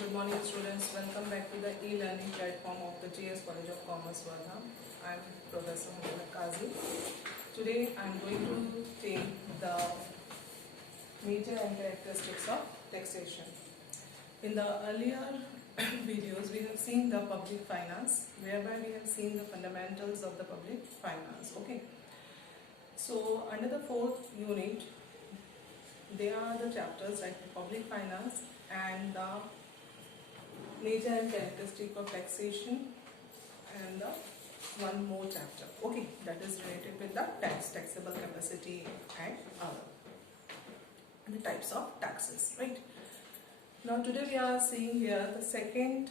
Good morning, students. Welcome back to the e-learning platform of the GS College of Commerce, Wardha. I am Professor Mohammed Kazi. Today, I am going to take the nature and characteristics of taxation. In the earlier videos, we have seen the public finance, whereby we have seen the fundamentals of the public finance. Okay. So, under the fourth unit, there are the chapters like public finance and the nature and characteristic of taxation, and the one more chapter, okay, that is related with the taxable capacity and other the types of taxes, right? Now today we are seeing here the second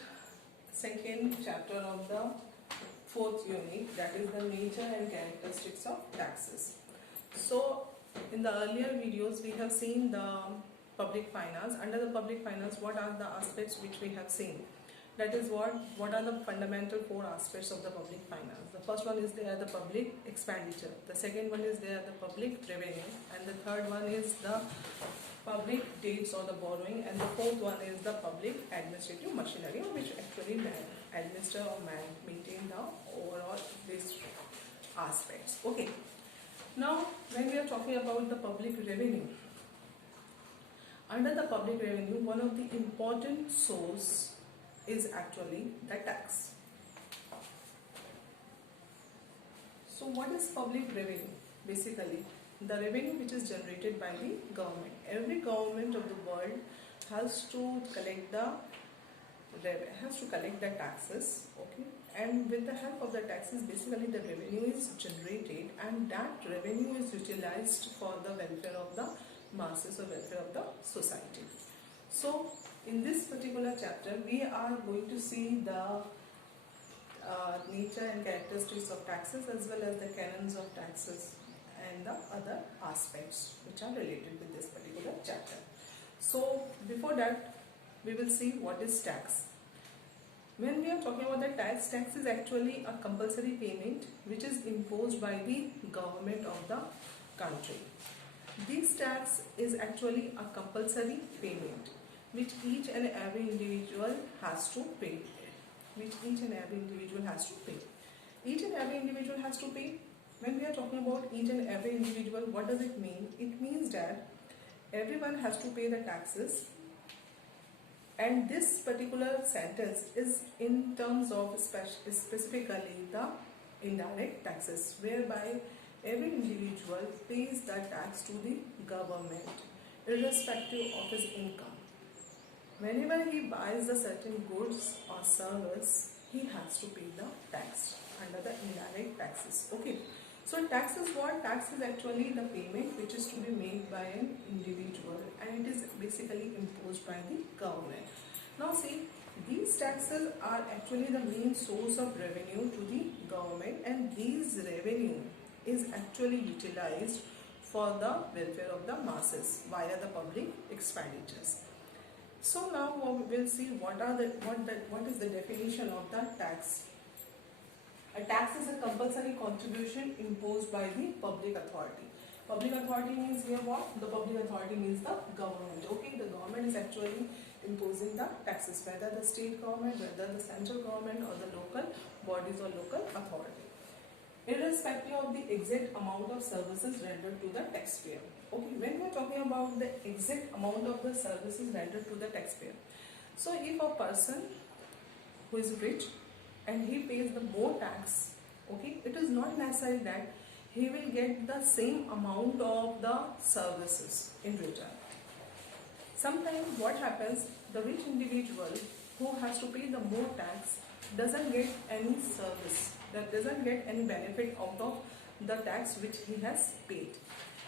chapter of the fourth unit, that is the nature and characteristics of taxes. So in the earlier videos we have seen the public finance. Under the public finance, what are the aspects which we have seen? That is what are the fundamental four aspects of the public finance. The first one is there the public expenditure, the second one is there the public revenue, and the third one is the public debts or the borrowing, and the fourth one is the public administrative machinery, which actually administer or maintain the overall these aspects. Okay. Now when we are talking about the public revenue, under the public revenue, one of the important source is actually the tax. So what is public revenue? Basically, the revenue which is generated by the government. Every government of the world has to collect the taxes, okay, and with the help of the taxes, basically the revenue is generated, and that revenue is utilized for the welfare of the masses or welfare of the society. So in this particular chapter we are going to see the nature and characteristics of taxes, as well as the canons of taxes and the other aspects which are related with this particular chapter. So before that, we will see what is tax. When we are talking about the tax is actually a compulsory payment which is imposed by the government of the country. This tax is actually a compulsory payment which each and every individual has to pay. Each and every individual has to pay. When we are talking about each and every individual, what does it mean? It means that everyone has to pay the taxes, and this particular sentence is in terms of specifically the indirect taxes, whereby every individual pays the tax to the government irrespective of his income. Whenever he buys a certain goods or service, he has to pay the tax under the indirect taxes. Okay. So tax is what? Tax is actually the payment which is to be made by an individual, and it is basically imposed by the government. Now see, these taxes are actually the main source of revenue to the government, and these revenue is actually utilized for the welfare of the masses via the public expenditures. So now we will see what is the definition of the tax. A tax is a compulsory contribution imposed by the public authority. Public authority means here what? The public authority means the government. Okay, the government is actually imposing the taxes, whether the state government, whether the central government, or the local bodies or local authority, irrespective of the exact amount of services rendered to the taxpayer. Okay, when we are talking about the exact amount of the services rendered to the taxpayer, so if a person who is rich and he pays the more tax, okay, it is not necessary that he will get the same amount of the services in return. Sometimes what happens, the rich individual who has to pay the more tax doesn't get any service, that doesn't get any benefit out of the tax which he has paid.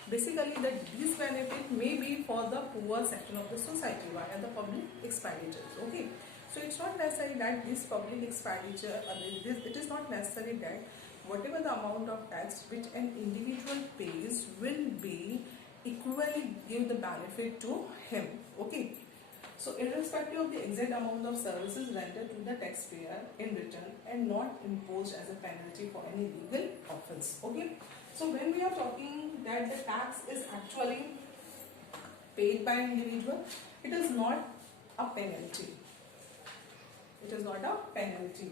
Basically, this benefit may be for the poor section of the society via the public expenditures. Okay, so it's not necessary that this public expenditure, it is not necessary that whatever the amount of tax which an individual pays will be equally give the benefit to him. Okay. So irrespective of the exact amount of services rendered to the taxpayer in return, and not imposed as a penalty for any legal offence. Okay. So when we are talking that the tax is actually paid by individual, it is not a penalty. It is not a penalty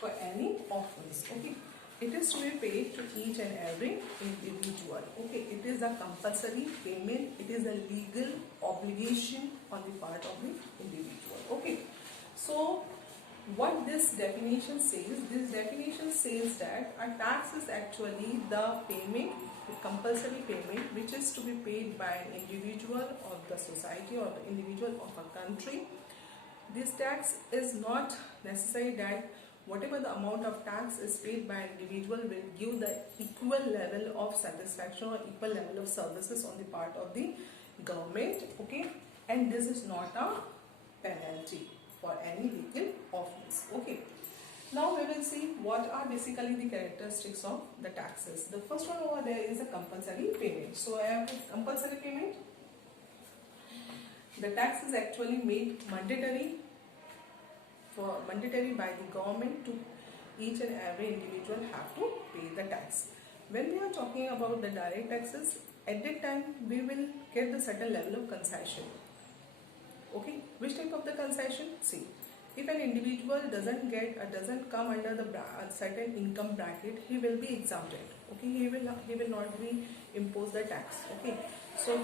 for any offence. Okay, it is to be paid to each and every individual. Okay, it is a compulsory payment. It is a legal obligation on the part of the individual. Okay, so what this definition says? This definition says that a tax is actually the payment, the compulsory payment, which is to be paid by an individual of the society or the individual of a country. This tax is not necessary that whatever the amount of tax is paid by an individual will give the equal level of satisfaction or equal level of services on the part of the government. Okay, and this is not a penalty for any legal offence. Okay, now we will see what are basically the characteristics of the taxes. The first one over there is a compulsory payment. So I have compulsory payment. The tax is actually made mandatory by the government to each and every individual have to pay the tax. When we are talking about the direct taxes, at that time we will get the certain level of concession. Okay, which type of the concession? See, if an individual doesn't come under the certain income bracket, he will be exempted. Okay, he will not be imposed the tax. Okay, so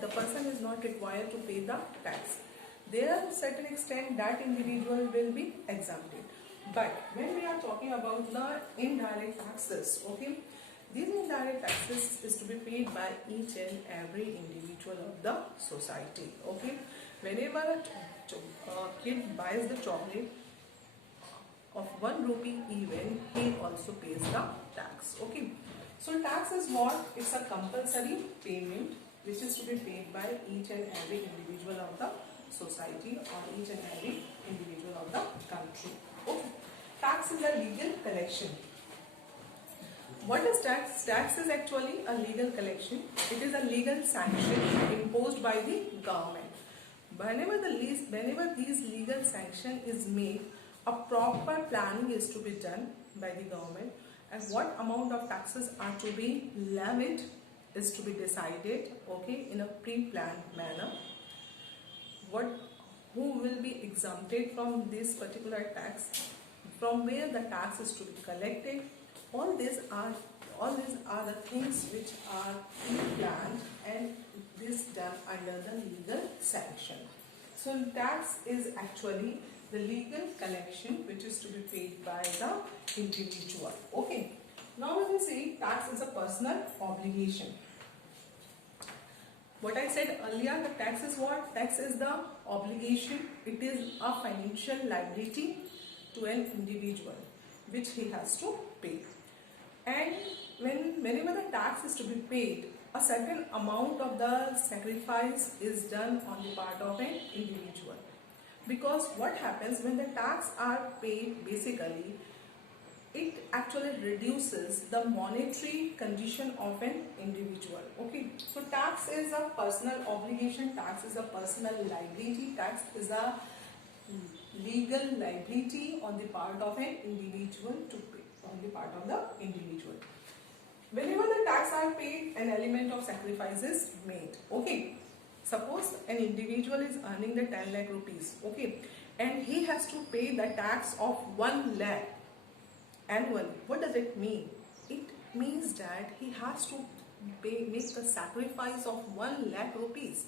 the person is not required to pay the tax. There are certain extent that individual will be exempted. But when we are talking about the indirect taxes, okay, these indirect taxes is to be paid by each and every individual of the society. Okay, whenever a kid buys the chocolate of 1 rupee even, he also pays the tax. Okay, so tax is what? It's a compulsory payment which is to be paid by each and every individual of the society or each and every individual of the country. Okay, tax is a legal collection. What is tax? Tax is actually a legal collection. It is a legal sanction imposed by the government. Whenever these legal sanction is made, a proper planning is to be done by the government, and what amount of taxes are to be levied is to be decided, okay, in a pre-planned manner. Who will be exempted from this particular tax, from where the tax is to be collected. All these are the things which are pre-planned and this done under the legal sanction. So tax is actually the legal collection which is to be paid by the individual. Okay. Now we will see tax is a personal obligation. What I said earlier, the tax is what? Tax is the obligation. It is a financial liability to an individual which he has to pay. And whenever the tax is to be paid, a certain amount of the sacrifice is done on the part of an individual. Because what happens when the tax are paid, basically, it actually reduces the monetary condition of an individual. Okay, so tax is a personal obligation, tax is a personal liability, tax is a legal liability on the part of an individual to pay, on the part of the individual. Whenever the tax are paid, an element of sacrifice is made. Okay, suppose an individual is earning the 10 lakh rupees, okay, and he has to pay the tax of 1 lakh annually. What does it mean? It means that he has to make the sacrifice of 1 lakh rupees.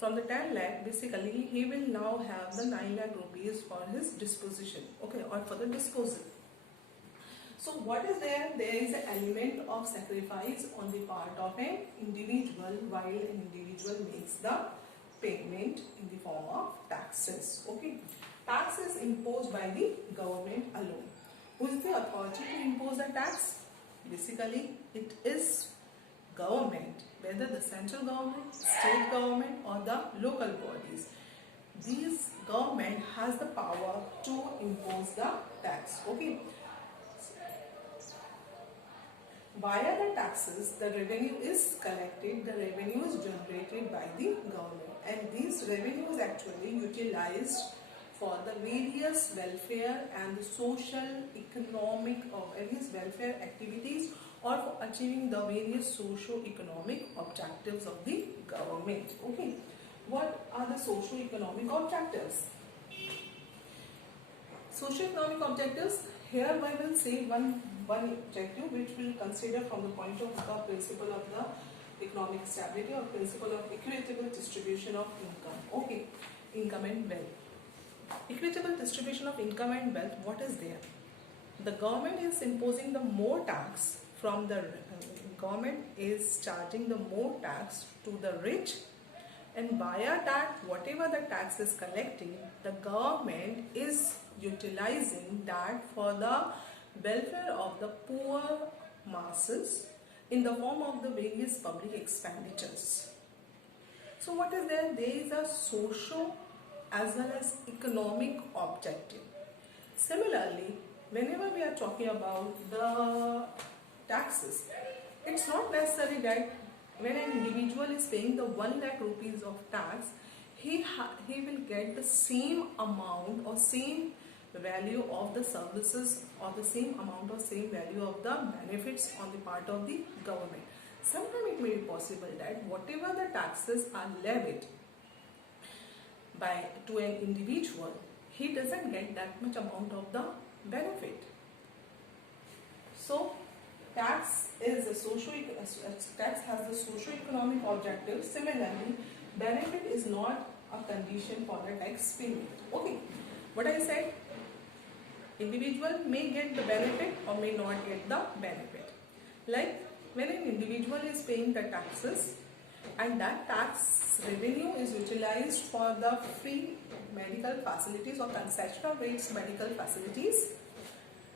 From the 10 lakh, basically, he will now have the 9 lakh rupees for his disposition, okay, or for the disposal. So what is there? There is an element of sacrifice on the part of an individual while an individual makes the payment in the form of taxes. Okay, tax is imposed by the government alone. Who is the authority to impose the tax? Basically, it is government, whether the central government, state government or the local bodies. This government has the power to impose the tax. Okay. Via the taxes, the revenue is collected, the revenue is generated by the government, and these revenues actually utilized for the various welfare and the social, economic or various welfare activities or for achieving the various socio-economic objectives of the government. Okay. what are the socio-economic objectives? Socio-economic objectives, here I will say one objective which we will consider from the point of the principle of the economic stability or principle of equitable distribution of income. Okay, income and wealth. Equitable distribution of income and wealth, what is there? The government is imposing the more tax from the government is charging the more tax to the rich, and via that whatever the tax is collecting, the government is utilizing that for the welfare of the poor masses in the form of the various public expenditures. So what is there? There is a social as well as economic objective. Similarly, whenever we are talking about the taxes, it's not necessary that when an individual is paying the 1 lakh rupees of tax, he will get the same amount or same value of the services or the same amount or same value of the benefits on the part of the government. Sometimes it may be possible that whatever the taxes are levied to an individual, he doesn't get that much amount of the benefit. So tax has the socio-economic objective. Similarly, benefit is not a condition for the tax payment. Okay, what I said, individual may get the benefit or may not get the benefit. Like when an individual is paying the taxes and that tax revenue is utilized for the free medical facilities or concessional rates medical facilities.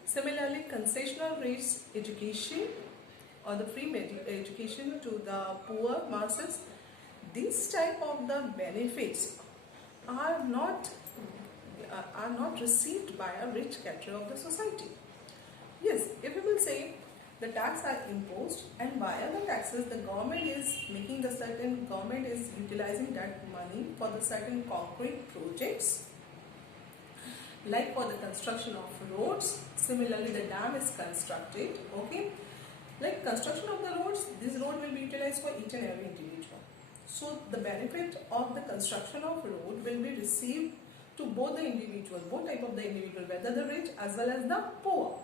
Similarly, concessional rates education or the free education to the poor masses, these type of the benefits are not received by a rich category of the society. Yes, if we will say the tax are imposed and via the taxes the government is utilizing that money for the certain concrete projects, like for the construction of roads. Similarly, the dam is constructed. Okay, like construction of the roads, this road will be utilized for each and every individual. So the benefit of the construction of road will be received to both the individual, both type of the individual, whether the rich as well as the poor.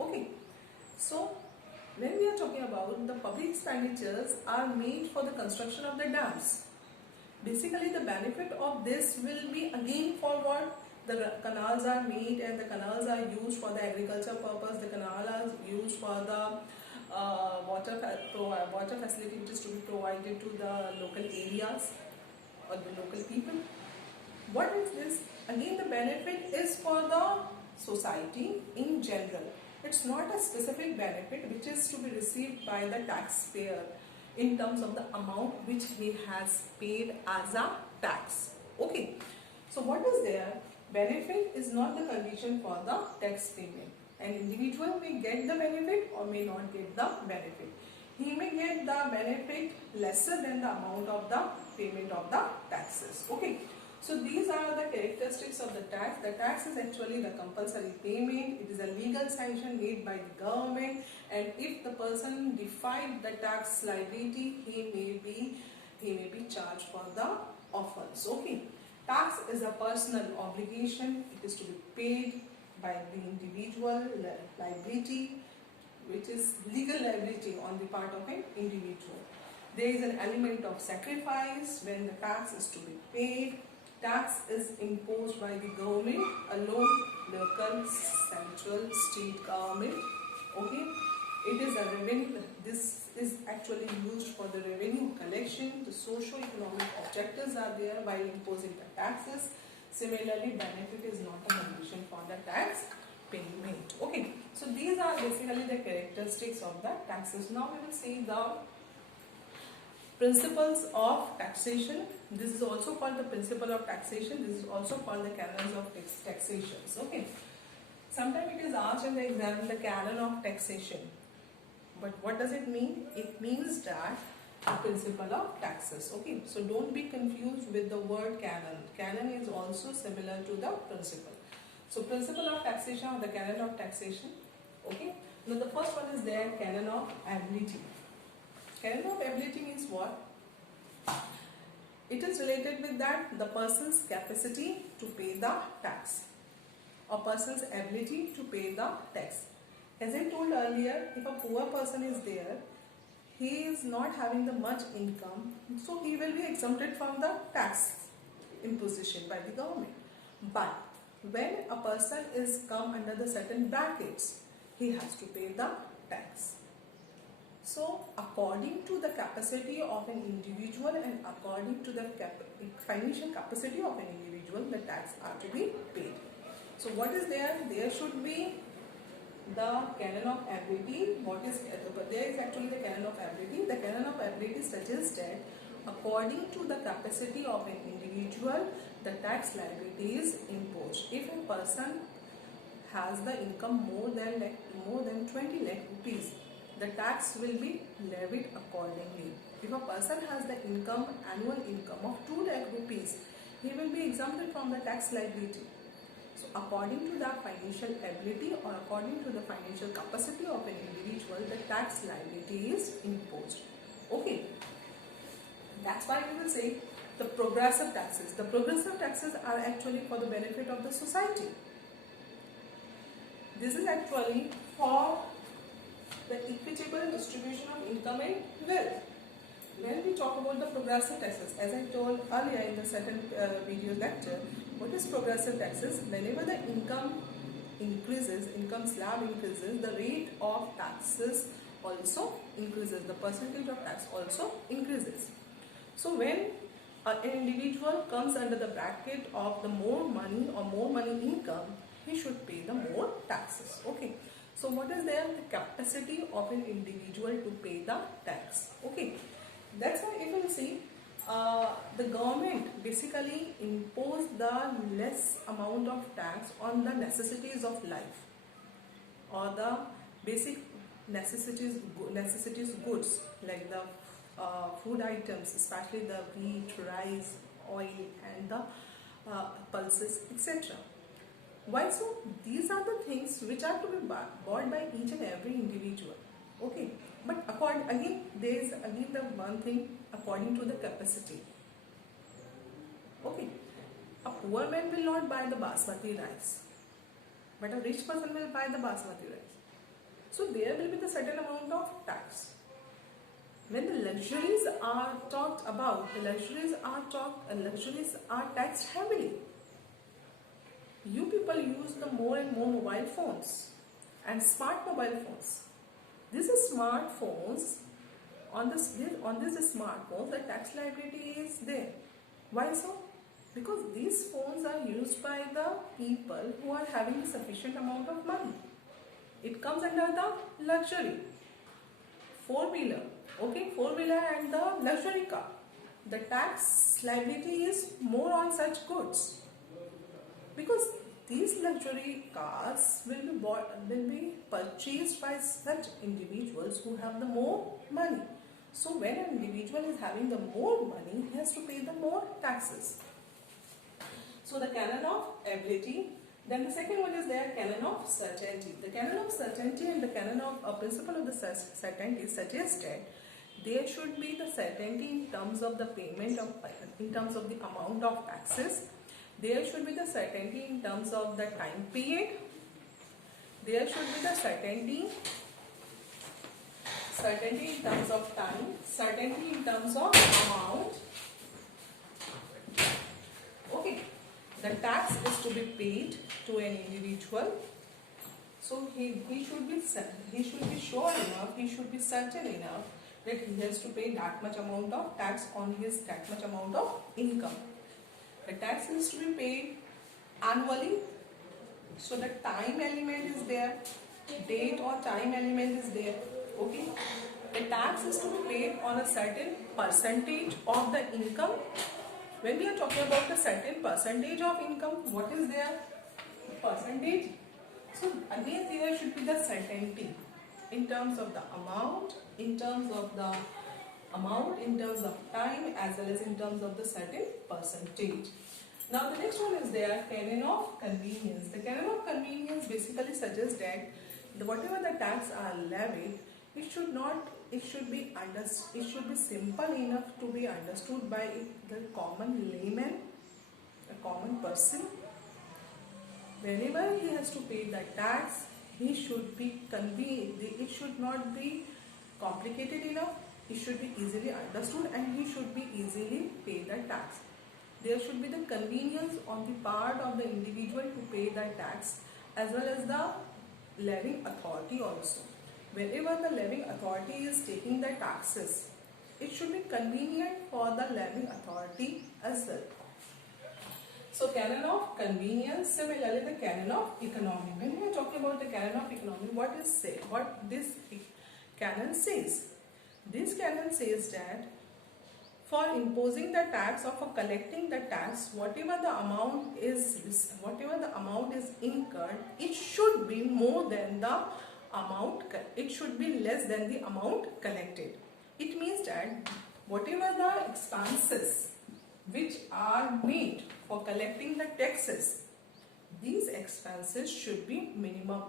Okay, so when we are talking about the public expenditures are made for the construction of the dams, basically the benefit of this will be again for what? The canals are made and the canals are used for the agriculture purpose. The canals are used for the water facility which is to be provided to the local areas or the local people. What is this? Again, the benefit is for the society in general. It's not a specific benefit which is to be received by the taxpayer in terms of the amount which he has paid as a tax. Okay. So what is there? Benefit is not the condition for the tax payment. An individual may get the benefit or may not get the benefit. He may get the benefit lesser than the amount of the payment of the taxes. Okay. So these are the characteristics of the tax. The tax is actually the compulsory payment. It is a legal sanction made by the government, and if the person defied the tax liability, he may be charged for the offence. Okay. Tax is a personal obligation. It is to be paid by the individual. Liability, which is legal liability on the part of an individual. There is an element of sacrifice when the tax is to be paid. Tax is imposed by the government alone, local, central, state government. Okay, it is a revenue. This is actually used for the revenue collection. The socio-economic objectives are there while imposing the taxes. Similarly, benefit is not a condition for the tax payment. Okay, so these are basically the characteristics of the taxes. Now we will see the principles of taxation. This is also called the principle of taxation. This is also called the canons of taxation. Okay. Sometimes it is asked in the exam, the canon of taxation. But what does it mean? It means that the principle of taxes. Okay. So don't be confused with the word canon. Canon is also similar to the principle. So principle of taxation or the canon of taxation. Okay. Now the first one is there, canon of ability. Canon of ability means what? It is related with that the person's capacity to pay the tax or person's ability to pay the tax. As I told earlier, if a poor person is there, he is not having the much income, so he will be exempted from the tax imposition by the government. But when a person is come under the certain brackets, he has to pay the tax. So according to the capacity of an individual and according to the financial capacity of an individual, the tax are to be paid. So what is there? There should be the canon of ability. There is actually the canon of ability. The canon of ability suggests that according to the capacity of an individual, the tax liability is imposed. If a person has the income more than 20 lakh rupees, the tax will be levied accordingly. If a person has the annual income of 2 lakh rupees, he will be exempted from the tax liability. So according to the financial ability or according to the financial capacity of an individual, the tax liability is imposed. Okay. That's why we will say the progressive taxes. The progressive taxes are actually for the benefit of the society. This is actually for the equitable distribution of income and wealth. When we talk about the progressive taxes, as I told earlier in the second video lecture, what is progressive taxes? Whenever the income increases, income slab increases, the rate of taxes also increases, the percentage of tax also increases. So when an individual comes under the bracket of the more money or more money income, he should pay the more taxes. Okay. So what is there? The capacity of an individual to pay the tax. Okay. That's why if you see, the government basically imposed the less amount of tax on the necessities of life or the basic necessities goods like the food items, especially the wheat, rice, oil and the pulses, etc. Why so? These are the things which are to be bought by each and every individual. Okay. But there is the one thing according to the capacity. Okay. A poor man will not buy the basmati rice, but a rich person will buy the basmati rice. So there will be the certain amount of tax. When the luxuries are talked about, luxuries are taxed heavily. You people use the more and more mobile phones and smart mobile phones. These smartphones, on these smartphones, the tax liability is there. Why so? Because these phones are used by the people who are having sufficient amount of money. It comes under the luxury. Four-wheeler, okay, four-wheeler and the luxury car. The tax liability is more on such goods. Because these luxury cars will be purchased by such individuals who have the more money. So when an individual is having the more money, he has to pay the more taxes. So the canon of ability. Then the second one is there, canon of certainty. The canon of certainty and the canon of principle of the certainty suggested there should be the certainty in terms of the payment in terms of the amount of taxes. There should be the certainty in terms of the time period. There should be the certainty in terms of time, certainty in terms of amount. Okay, the tax is to be paid to an individual. So he should be sure enough, he should be certain enough that he has to pay that much amount of tax on his that much amount of income. The tax is to be paid annually, so the time element is there, date or time element is there. Okay, the tax is to be paid on a certain percentage of the income. When we are talking about the certain percentage of income, what is their percentage? So again there should be the certainty in terms of the amount, in terms of time, as well as in terms of the certain percentage. Now the next one is there, canon of convenience. The canon of convenience basically suggests that whatever the tax are levied, it should not it should be simple enough to be understood by the common layman, a common person. Whenever he has to pay the tax, he should be it should not be complicated enough. It should be easily understood and he should be easily pay the tax. There should be the convenience on the part of the individual to pay the tax as well as the levying authority also. Wherever the levying authority is taking the taxes, it should be convenient for the levying authority as well. So canon of convenience, similarly the canon of economy. When we are talking about the canon of economy, what this canon says? This canon says that for imposing the tax or for collecting the tax, whatever the amount is incurred, it should be more than the amount. It should be less than the amount collected. It means that whatever the expenses which are made for collecting the taxes, these expenses should be minimum.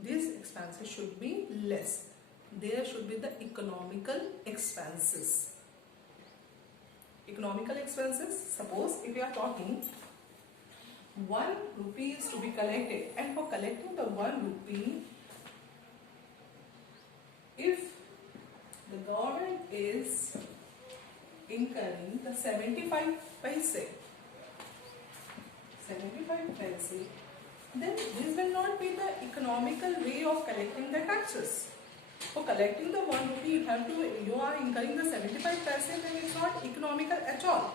These expenses should be less. There should be the economical expenses. Economical expenses, suppose if you are talking 1 rupee is to be collected, and for collecting the 1 rupee, if the government is incurring the 75 paise, then this will not be the economical way of collecting the taxes. For collecting the 1 rupee, you are incurring the 75 paise, then it's not economical at all.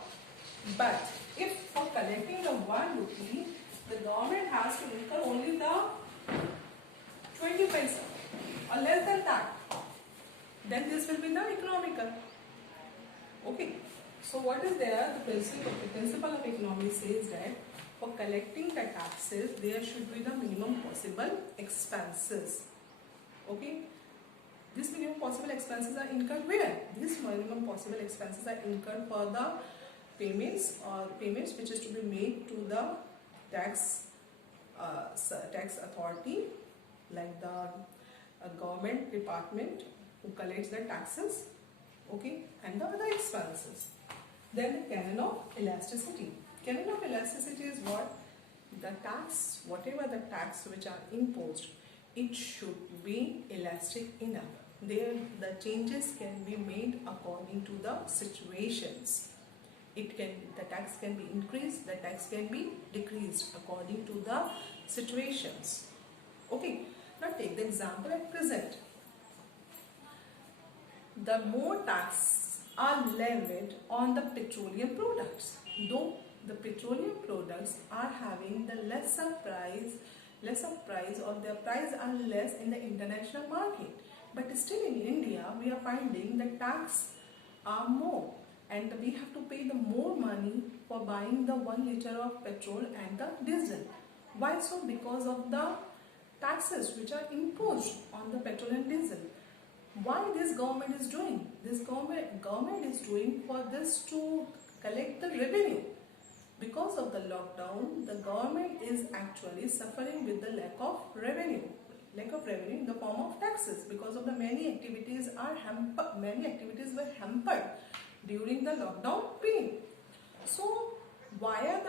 But if for collecting the 1 rupee, the government has to incur only the 20 paise or less than that, then this will be the economical. Okay. So what is there? The principle of economy says that for collecting the taxes, there should be the minimum possible expenses. Okay. These minimum possible expenses are incurred where? These minimum possible expenses are incurred for the payments which is to be made to the tax authority, like the government department who collects the taxes, okay, and the other expenses. Then the canon of elasticity. Canon of elasticity is what? The tax, whatever the tax which are imposed, it should be elastic enough. There, the changes can be made according to the situations. The tax can be increased, the tax can be decreased according to the situations. Okay, now take the example at present. The more tax are levied on the petroleum products, though the petroleum products are having the lesser price or their price are less in the international market. But still in India, we are finding the tax are more and we have to pay the more money for buying the 1 liter of petrol and the diesel. Why so? Because of the taxes which are imposed on the petrol and diesel. Why this government is doing? This government is doing for this to collect the revenue. Because of the lockdown, the government is actually suffering with the lack of revenue in the form of taxes, because of the many activities were hampered during the lockdown period. So via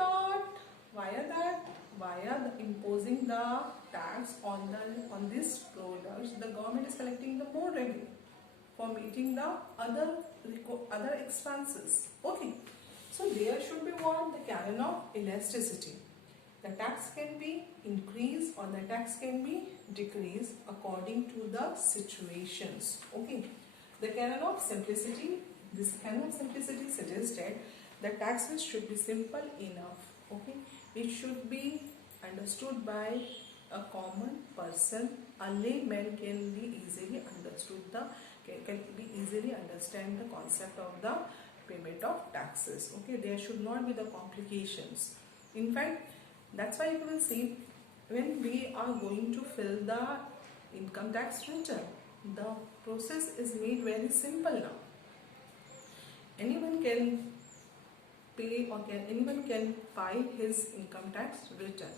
imposing the tax on these products, the government is collecting the more revenue for meeting the other expenses. Okay. So there should be the canon of elasticity. The tax can be increased or the tax can be decreased according to the situations. Okay. The canon of simplicity. This canon of simplicity suggested the taxes should be simple enough. Okay. It should be understood by a common person. A layman can be easily understand the concept of the payment of taxes. Okay, there should not be the complications. In fact, that's why you will see when we are going to fill the income tax return, the process is made very simple now. Anyone can pay or anyone can file his income tax return.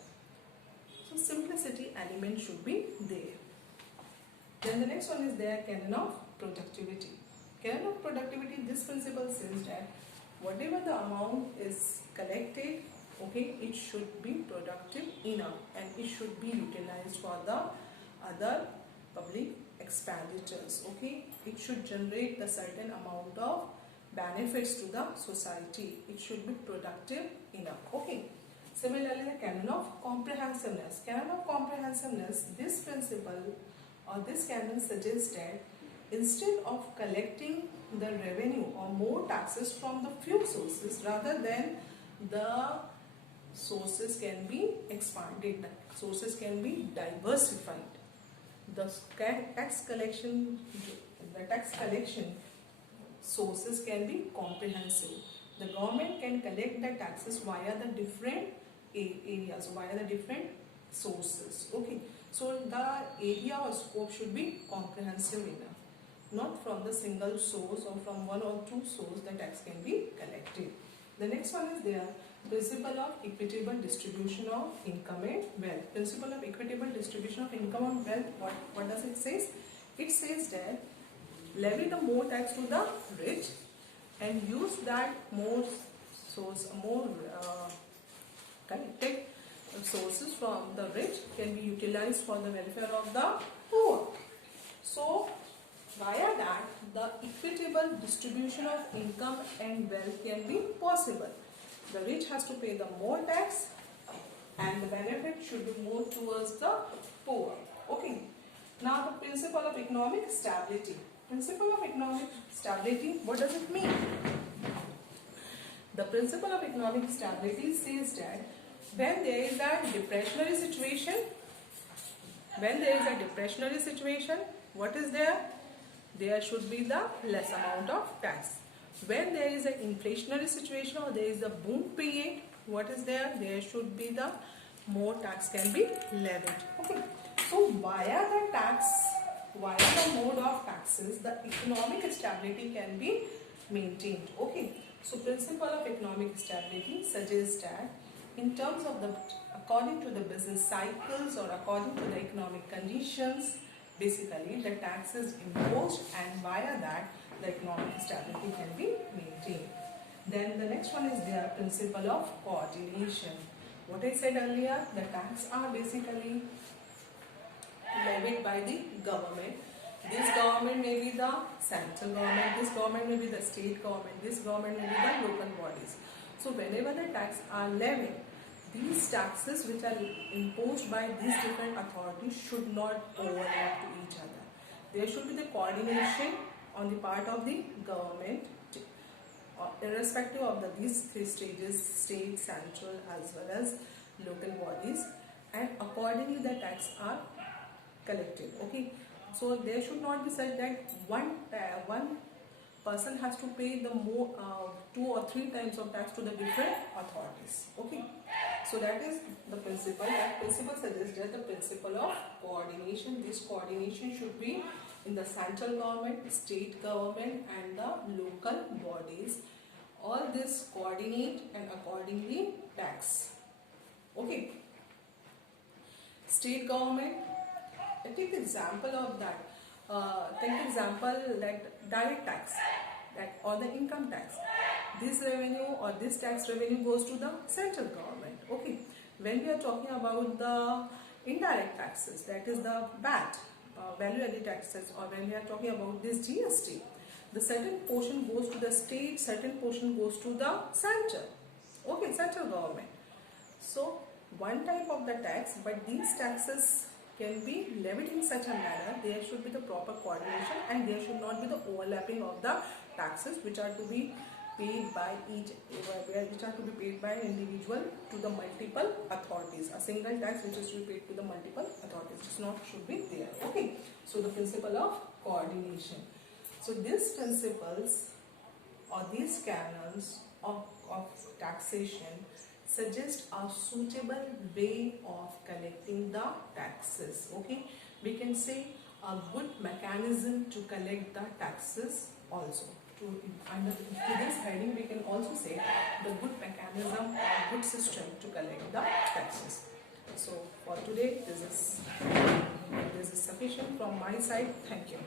So simplicity element should be there. Then the next one is there canon of productivity. Canon of productivity, this principle says that whatever the amount is collected, okay, it should be productive enough and it should be utilized for the other public expenditures. Okay, it should generate the certain amount of benefits to the society. It should be productive enough. Okay. Similarly, the canon of comprehensiveness. Canon of comprehensiveness, this principle or this canon suggests that instead of collecting the revenue or more taxes from the few sources, rather than the sources can be expanded, the sources can be diversified. The tax collection sources can be comprehensive. The government can collect the taxes via the different areas, via the different sources. Okay, so the area or scope should be comprehensive enough, not from the single source or from one or two sources the tax can be collected. The next one is there, principle of equitable distribution of income and wealth. Principle of equitable distribution of income and wealth, what does it say? It says that levy the more tax to the rich and use that more collected sources from the rich can be utilized for the welfare of the poor. So via that, the equitable distribution of income and wealth can be possible. The rich has to pay the more tax and the benefit should be more towards the poor. Okay. Now the principle of economic stability. Principle of economic stability, what does it mean? The principle of economic stability says that when there is a depressionary situation, what is there? There should be the less amount of tax. When there is an inflationary situation or there is a boom period, what is there? There should be the more tax can be levied. Okay. So via the mode of taxes, the economic stability can be maintained. Okay. So principle of economic stability suggests that in terms of according to the business cycles or according to the economic conditions, basically the tax is imposed and via that the economic stability can be maintained. Then the next one is the principle of coordination. What I said earlier, the tax are basically levied by the government. This government may be the central government, this government may be the state government, this government may be the local bodies. So whenever the tax are levied, these taxes which are imposed by these different authorities should not overlap to each other. There should be the coordination on the part of the government, irrespective of these three stages, state, central as well as local bodies, and accordingly the tax are collected. Okay, so there should not be such that one person has to pay the more 2 or 3 times of tax to the different authorities. Okay, so that is the principle. That principle suggests that the principle of coordination. This coordination should be in the central government, state government and the local bodies. All this coordinate and accordingly tax. Okay, state government. Take the example of that. Take the example that direct tax, that or the income tax. This revenue or this tax revenue goes to the central government. Okay. When we are talking about the indirect taxes, that is the VAT, value added taxes, or when we are talking about this GST, the certain portion goes to the state, certain portion goes to the central. Okay, central government. So one type of the tax, but these taxes can be levied in such a manner, there should be the proper coordination and there should not be the overlapping of the taxes which are to be paid by an individual to the multiple authorities. A single tax which is to be paid to the multiple authorities should be there. Okay, so the principle of coordination. So these principles or these canons of taxation suggest a suitable way of collecting the taxes. Okay, we can say a good mechanism to collect the taxes also. Under this heading we can also say the good mechanism or good system to collect the taxes. So for today this is sufficient from my side. Thank you.